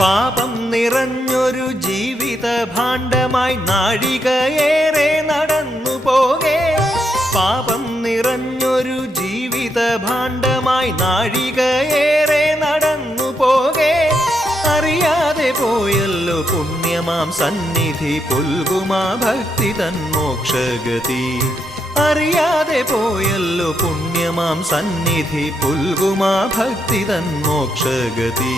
പാപം നിറഞ്ഞൊരു ജീവിത ഭാണ്ഡമായി നാഴികയേറെ നടന്നു പോകെ. പാപം നിറഞ്ഞൊരു ജീവിത ഭാണ്ഡമായി നാഴികയേറെ നടന്നു പോകെ. അറിയാതെ പോയല്ലോ പുണ്യമാം സന്നിധി പുൽകുമാ ഭക്തി തൻ മോക്ഷഗതി. അറിയാതെ പോയല്ലോ പുണ്യമാം സന്നിധി പുൽകുമാ ഭക്തി തൻ മോക്ഷഗതി.